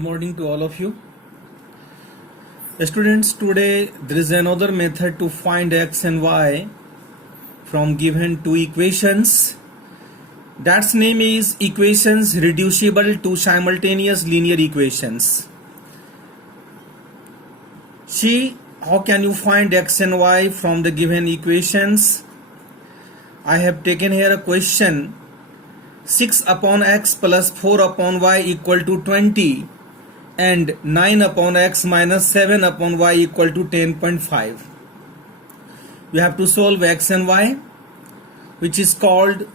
morning to all of you. Students, today there is another method to find x and y from given two equations. That's name is equations reducible to simultaneous linear equations. See how can you find x and y from the given equations. I have taken here a question. 6 upon x plus 4 upon y equal to 20 and 9 upon x minus 7 upon y equal to 10.5. We have to solve x and y, which is called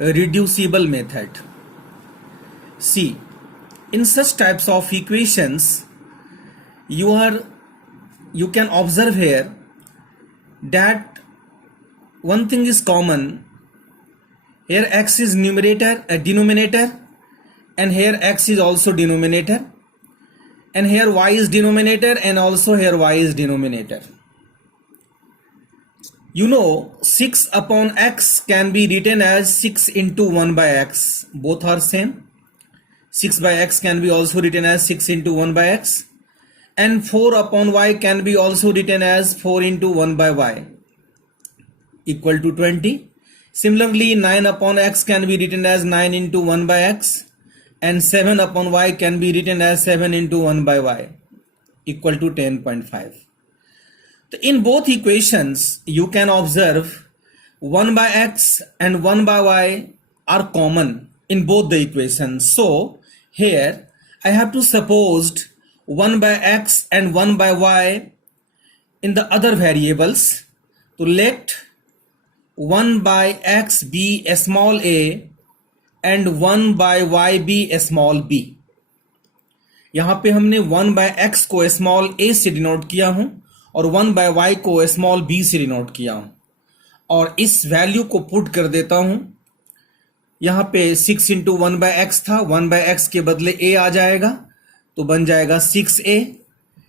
a reducible method. See, in such types of equations, you can observe here that one thing is common. Here x is denominator, and here x is also denominator, and here y is denominator, and also here y is denominator. You know, 6 upon x can be written as 6 into 1 by x. Both are same. 6 by x can be also written as 6 into 1 by x, and 4 upon y can be also written as 4 into 1 by y equal to 20. Similarly, 9 upon x can be written as 9 into 1 by x, and 7 upon y can be written as 7 into 1 by y equal to 10.5. In both equations, you can observe 1 by x and 1 by y are common in both the equations. So, here I have to suppose 1 by x and 1 by y in the other variables. So, let 1 by x be a small a and 1 by y be a small b. यहाँ पे हमने 1 by x को small a से denote किया हूं और 1 by y को small b से डिनोट किया हूं, और इस वैल्यू को पुट कर देता हूं. यहाँ पे 6 इंटू 1 by x था, 1 by x के बदले a आ जाएगा तो बन जाएगा 6a.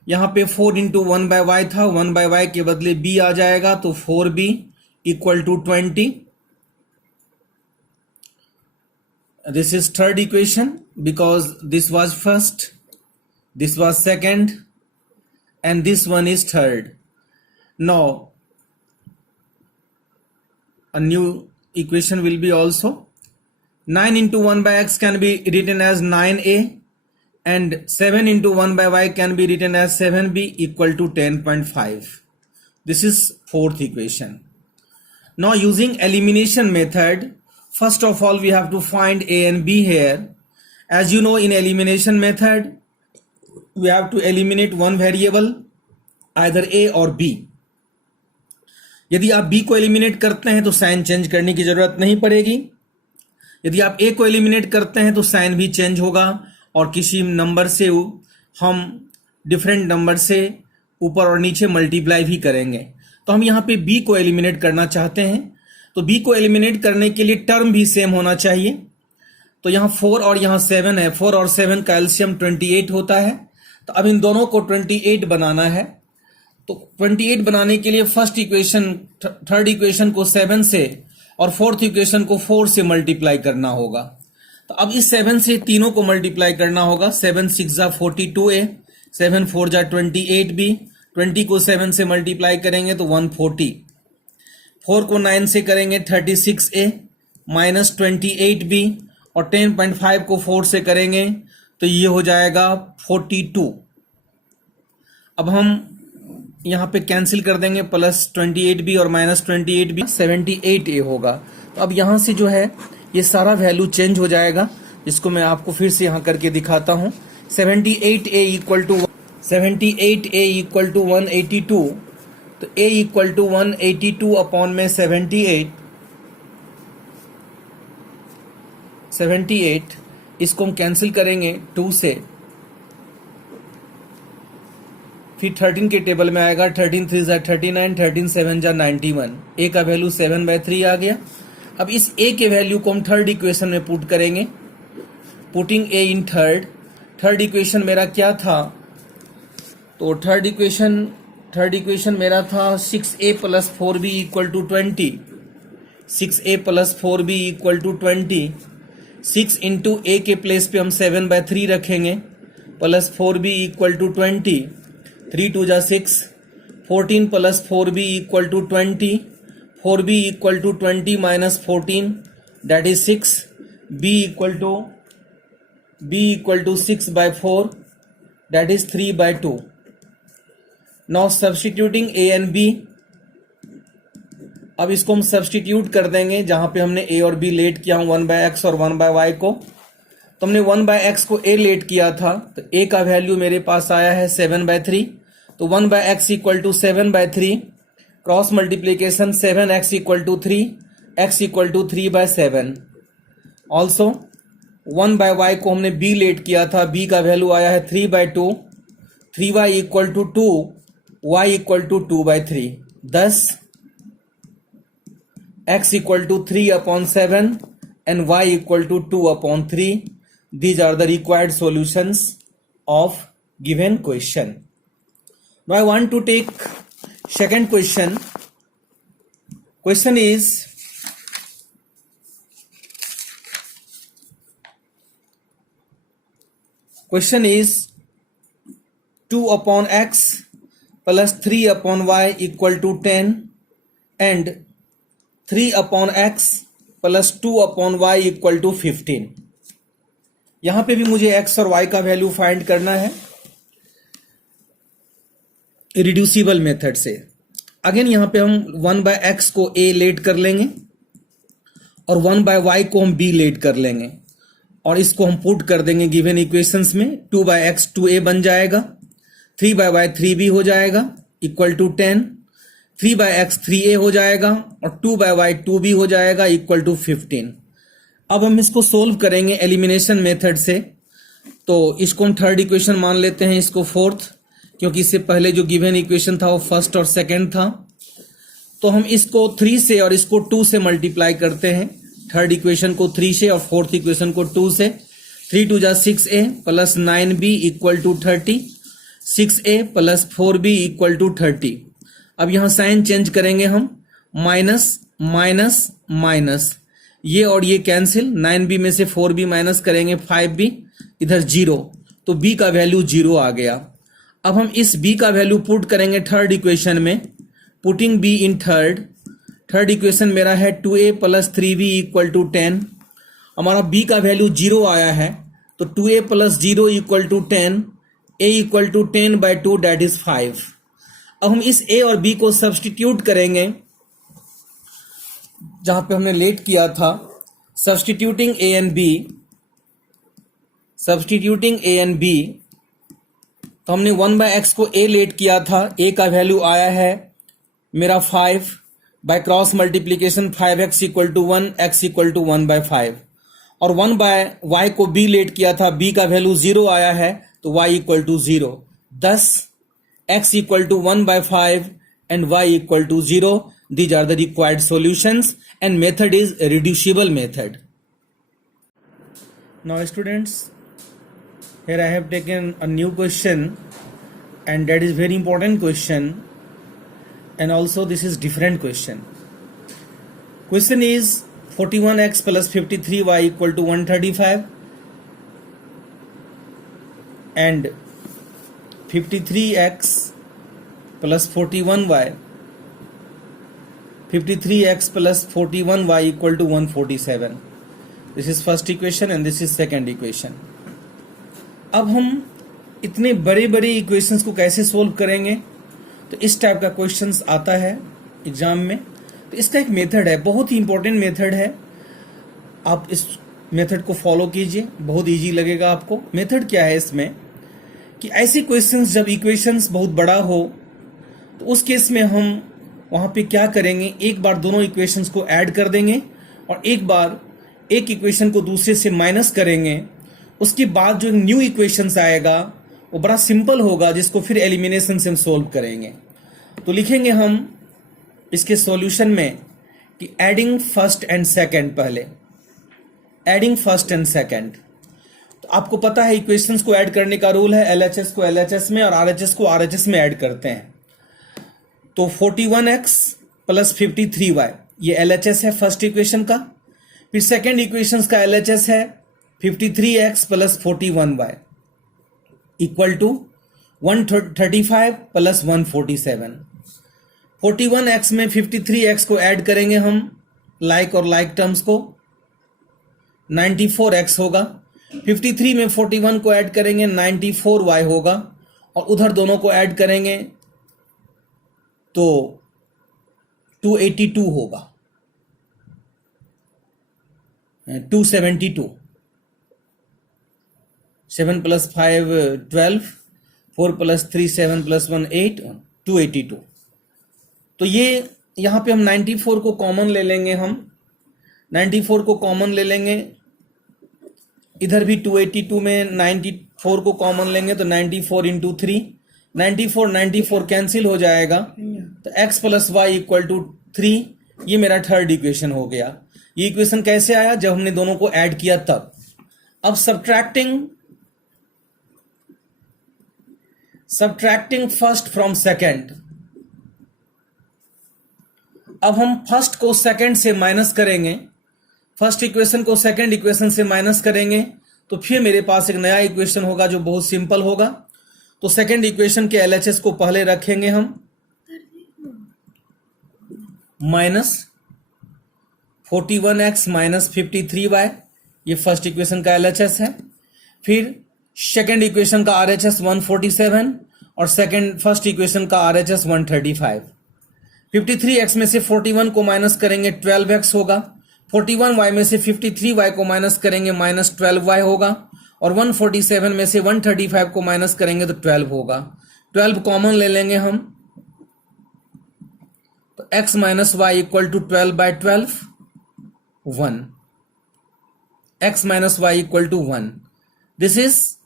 यहाँ पे 4 इंटू 1 by y था, 1 by y के बदले b आ जाएगा तो 4b equal to 20. This is third equation because this was first, this was second, and this one is third. Now a new equation will be also 9 into 1 by x can be written as 9a, and 7 into 1 by y can be written as 7b equal to 10.5. This is fourth equation. Now using elimination method, first of all we have to find a and b here. As you know, in elimination method we have to eliminate one variable, either a or b. यदि आप b को eliminate करते हैं तो sign change करने की जरूरत नहीं पड़ेगी. यदि आप a को एलिमिनेट करते हैं तो साइन भी चेंज होगा, और किसी नंबर से हम डिफरेंट नंबर से ऊपर और नीचे मल्टीप्लाई भी करेंगे. तो हम यहाँ पे b को एलिमिनेट करना चाहते हैं, तो b को एलिमिनेट करने के लिए टर्म भी सेम होना चाहिए. तो यहाँ 4 और यहाँ 7 है, 4 और 7 का एलसीएम 28 होता है. तो अब इन दोनों को 28 बनाना है. तो 28 बनाने के लिए फर्स्ट इक्वेशन, थर्ड इक्वेशन को 7 से और फोर्थ इक्वेशन को 4 से मल्टीप्लाई करना होगा. तो अब इस 7 से तीनों को मल्टीप्लाई करना होगा. 7 6 जा 42a, 7 4 जा 28b, 20 को 7 से मल्टीप्लाई करेंगे तो 140, 4 को 9 से करेंगे 36a माइनस 28b, और 10.5 को 4 से करेंगे तो ये हो जाएगा 42. अब हम यहाँ पे कैंसिल कर देंगे, प्लस 28b और माइनस 28b, 78a होगा. तो अब यहाँ से जो है ये सारा वैल्यू चेंज हो जाएगा, जिसको मैं आपको फिर से यहाँ करके दिखाता हूँ. 78a equal to 182. तो a इक्वल टू 182 अपॉन में 78, इसको हम कैंसिल करेंगे 2 से, फिर 13 के टेबल में आएगा. 13 3 जा 39, 13 7 जा 91, a का वैल्यू 7/3 आ गया. अब इस a के वैल्यू को हम थर्ड इक्वेशन में पुट करेंगे. Putting a in third equation मेरा क्या था, तो थर्ड इक्वेशन मेरा था 6a plus 4b equal to 20. 6a plus 4b equal to 20. 6 into a के प्लेस पे हम 7/3 रखेंगे प्लस 4b इक्वल टू 20, 3 2 जा 6, 14 plus 4b equal to 20, 4b equal to 20 minus 14 that is 6, b equal to 6 by 4 that is 3 by 2. Now substituting a and b, अब इसको हम substitute कर देंगे जहां पे हमने a और b लेट किया हूं 1 by x और 1 by y को. तो हमने 1 by x को a लेट किया था तो a का वैल्यू मेरे पास आया है 7 by 3. तो 1 by x equal to 7 by 3, cross multiplication 7x equal to 3, x equal to 3 by 7. Also 1 by y को हमने b लेट किया था, b का वैल्यू आया है 3 by 2, 3y equal to 2, y equal to 2 by 3. thus x equal to 3 upon 7 and y equal to 2 upon 3. These are the required solutions of given question. Now I want to take second question. Question is 2 upon x plus 3 upon y equal to 10 and 3 upon x plus 2 upon y equal to 15. यहां पे भी मुझे x और y का value find करना है reducible method से. Again यहां पे हम 1 by x को a लेट कर लेंगे और 1 by y को हम b लेट कर लेंगे और इसको हम पुट कर देंगे गिवन इक्वेशंस में. 2 by x 2a बन जाएगा, 3 by y 3b हो जाएगा equal to 10, 3 by x 3a हो जाएगा और 2 by y 2b हो जाएगा इक्वल टू 15. अब हम इसको सोल्व करेंगे एलिमिनेशन मेथड से. तो इसको हम थर्ड इक्वेशन मान लेते हैं, इसको फोर्थ, क्योंकि इससे पहले जो गिवन इक्वेशन था वो फर्स्ट और सेकंड था. तो हम इसको 3 से और इसको 2 से मल्टीप्लाई करते हैं. थर्ड इक्वेशन को 3 से और फोर्थ इक्वेशन को 2 से. 3 2 जा 6a plus 9b equal to 30, 6a plus 4b equal to 30. अब यहां साइन चेंज करेंगे हम, माइनस माइनस माइनस, ये और ये कैंसिल, 9b में से 4b माइनस करेंगे 5b, इधर 0, तो b का वैल्यू 0 आ गया. अब हम इस b का वैल्यू पुट करेंगे थर्ड इक्वेशन में. पुटिंग b इन थर्ड इक्वेशन मेरा है 2a plus 3b equal to 10. हमारा b का वैल्यू 0 आया है तो 2a plus 0 equal to 10, a equal to 10 by 2 that is 5. अब हम इस a और b को सब्स्टिट्यूट करेंगे जहां पे हमने लेट किया था. सब्स्टिट्यूटिंग a and b, तो हमने 1 by x को a लेट किया था, a का वैल्यू आया है मेरा 5, by cross multiplication 5x equal to 1, x equal to 1 by 5, और 1 by y को b लेट किया था, b का वैल्यू 0 आया है तो y equal to 0. thus x equal to 1 by 5 and y equal to 0. These are the required solutions and method is a reducible method. Now students, here I have taken a new question and that is very important question, and also this is different question. Question is 41x plus 53y equal to 135 and 53x plus 41y, 53x plus 41y equal to 147. This is first equation and this is second equation. अब हम इतने बड़े बड़े equations को कैसे solve करेंगे? तो इस टाइप का क्वेश्चंस आता है एग्जाम में. तो इसका एक मेथड है, बहुत ही इंपॉर्टेंट मेथड है. आप इस मेथड को फॉलो कीजिए, बहुत इजी लगेगा आपको. मेथड क्या है इसमें कि ऐसे क्वेश्चंस जब इक्वेशंस बहुत बड़ा हो तो उस केस में हम वहां पे क्या करेंगे, एक बार दोनों इक्वेशंस को ऐड कर देंगे और एक बार एक इक्वेशन को दूसरे से माइनस करेंगे. उसके बाद जो न्यू इक्वेशंस आएगा वो बड़ा सिंपल होगा, जिसको फिर एलिमिनेशन से हम सोल्व करेंगे. तो लिखेंगे हम इसके सॉल्यूशन में कि एडिंग फर्स्ट एंड सेकंड, पहले एडिंग फर्स्ट एंड सेकंड. तो आपको पता है इक्वेशंस को ऐड करने का रूल है, एलएचएस को एलएचएस में और आरएचएस को आरएचएस में ऐड करते हैं. तो 41x प्लस 53y ये एलएचएस है फर्स्ट इक्वेशन का. फिर सेकंड इक्वेशंस का एलएचएस है 53x plus 41y. Equal to 135 plus 147। 41x में 53x को ऐड करेंगे हम लाइक और लाइक टर्म्स को, 94x होगा। 53 में 41 को ऐड करेंगे 94y होगा, और उधर दोनों को ऐड करेंगे तो 282 होगा, 272। 7 प्लस 5 12, 4 प्लस 3 7 प्लस 1 8, 282। तो ये यहाँ पे हम 94 को कॉमन ले लेंगे, हम 94 को कॉमन ले लेंगे, इधर भी 282 में 94 को कॉमन लेंगे तो 94 इंटू 3, 94 कैंसिल हो जाएगा, तो x plus y equal to 3। ये मेरा थर्ड इक्वेशन हो गया। ये इक्वेशन कैसे आया? जब हमने दोनों को ऐड किया तब। अब सब्ट्रैक्टिंग फर्स्ट फ्रॉम सेकंड। अब हम फर्स्ट को सेकंड से माइनस करेंगे, फर्स्ट इक्वेशन को सेकंड इक्वेशन से माइनस करेंगे, तो फिर मेरे पास एक नया इक्वेशन होगा जो बहुत सिंपल होगा। तो सेकंड इक्वेशन के एलएचएस को पहले रखेंगे हम, माइनस 41x माइनस 53y, ये फर्स्ट इक्वेशन का एलएचएस है। फिर सेकंड इक्वेशन का आरएचएस 147 और फर्स्ट इक्वेशन का आरएचएस 135। 53x में से 41 को माइनस करेंगे 12x होगा, 41y में से 53y को माइनस करेंगे माइनस 12y होगा, और 147 में से 135 को माइनस करेंगे तो 12 होगा। 12 कॉमन ले लेंगे हम, तो x minus y equal to 12/12 1, x minus y equal to 1। This is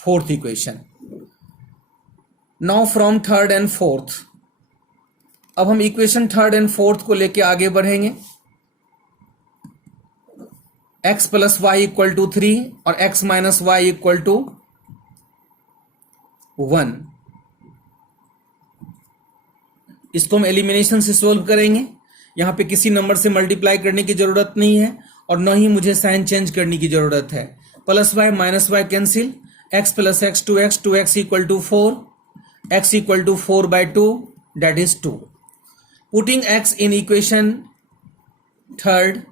fourth equation. Now from third and fourth, अब हम इक्वेशन थर्ड एंड फोर्थ को लेके आगे बढ़ेंगे। x plus y equal to 3 और x minus y equal to 1। इसको हम elimination से सोल्व करेंगे। यहां पे किसी नंबर से मल्टीप्लाई करने की जरूरत नहीं है और न ही मुझे साइन चेंज करने की जरूरत है। Plus y minus y cancel, x प्लस x 2x, 2x equal to 4, x equal to 4/2 that is 2। Putting x in equation third,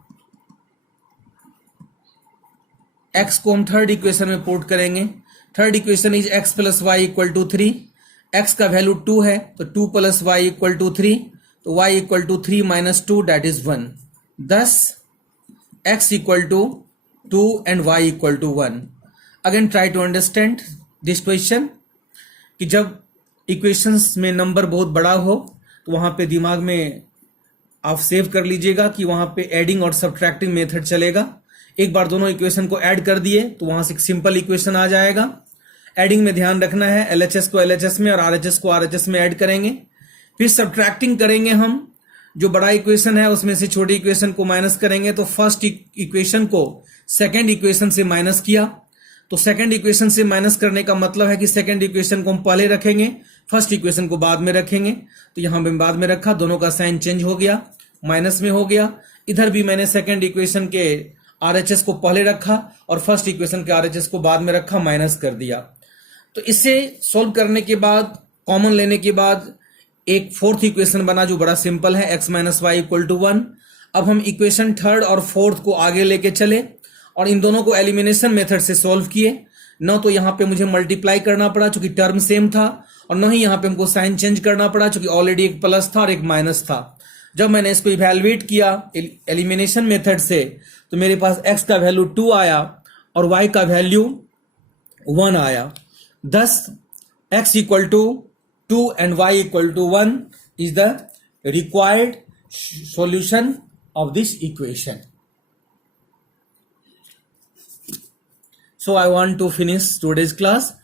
x को हम थर्ड इक्वेशन में पुट करेंगे। Third equation is x plus y equal to 3, x का value 2 है तो 2 plus y equal to 3, तो y equal to 3 minus 2 that is 1। thus x equal to 2 and y equal to 1। Again try to understand this question कि जब equations में number बहुत बड़ा हो तो वहां पे दिमाग में आप सेव कर लीजिएगा कि वहां पे एडिंग और सब्ट्रैक्टिंग मेथड चलेगा। एक बार दोनों इक्वेशन को ऐड कर दिए तो वहां से एक सिंपल इक्वेशन आ जाएगा। एडिंग में ध्यान रखना है, एलएचएस को एलएचएस में और आरएचएस को आरएचएस में ऐड करेंगे। फिर सब्ट्रैक्टिंग करेंगे हम, जो बड़ा इक्वेशन है उसमें से छोटी इक्वेशन को माइनस करेंगे। तो फर्स्ट इक्वेशन को सेकंड इक्वेशन से माइनस किया, तो सेकंड इक्वेशन से माइनस करने का मतलब है कि सेकंड इक्वेशन को हम पहले रखेंगे, फर्स्ट इक्वेशन को बाद में रखेंगे। तो यहां पे बाद में रखा, दोनों का साइन चेंज हो गया, माइनस में हो गया। इधर भी मैंने सेकंड इक्वेशन के आरएचएस को पहले रखा और फर्स्ट इक्वेशन के आरएचएस को बाद में रखा, माइनस कर दिया। तो इसे सोल्व करने के बाद, कॉमन लेने के बाद एक फोर्थ इक्वेशन बना जो बड़ा सिंपल है, x minus y equal to 1। अब हम इक्वेशन थर्ड और फोर्थ को आगे लेके चले और इन दोनों को एलिमिनेशन मेथड से सोल्व किए। न तो यहाँ पे मुझे मल्टीप्लाई करना पड़ा चूंकि टर्म सेम था, और न ही यहाँ पे हमको साइन चेंज करना पड़ा चूंकि ऑलरेडी एक प्लस था और एक माइनस था। जब मैंने इसको इवैल्यूएट किया एलिमिनेशन मेथड से तो मेरे पास x का वैल्यू 2 आया और y का वैल्यू 1 आया। thus x equal to 2 and y equal to 1 is the required solution of this equation. So I want to finish today's class.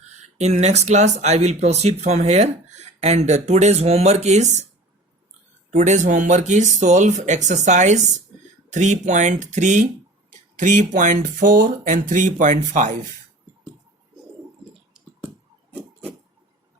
In next class I will proceed from here, and today's homework is solve exercise 3.3, 3.4 and 3.5.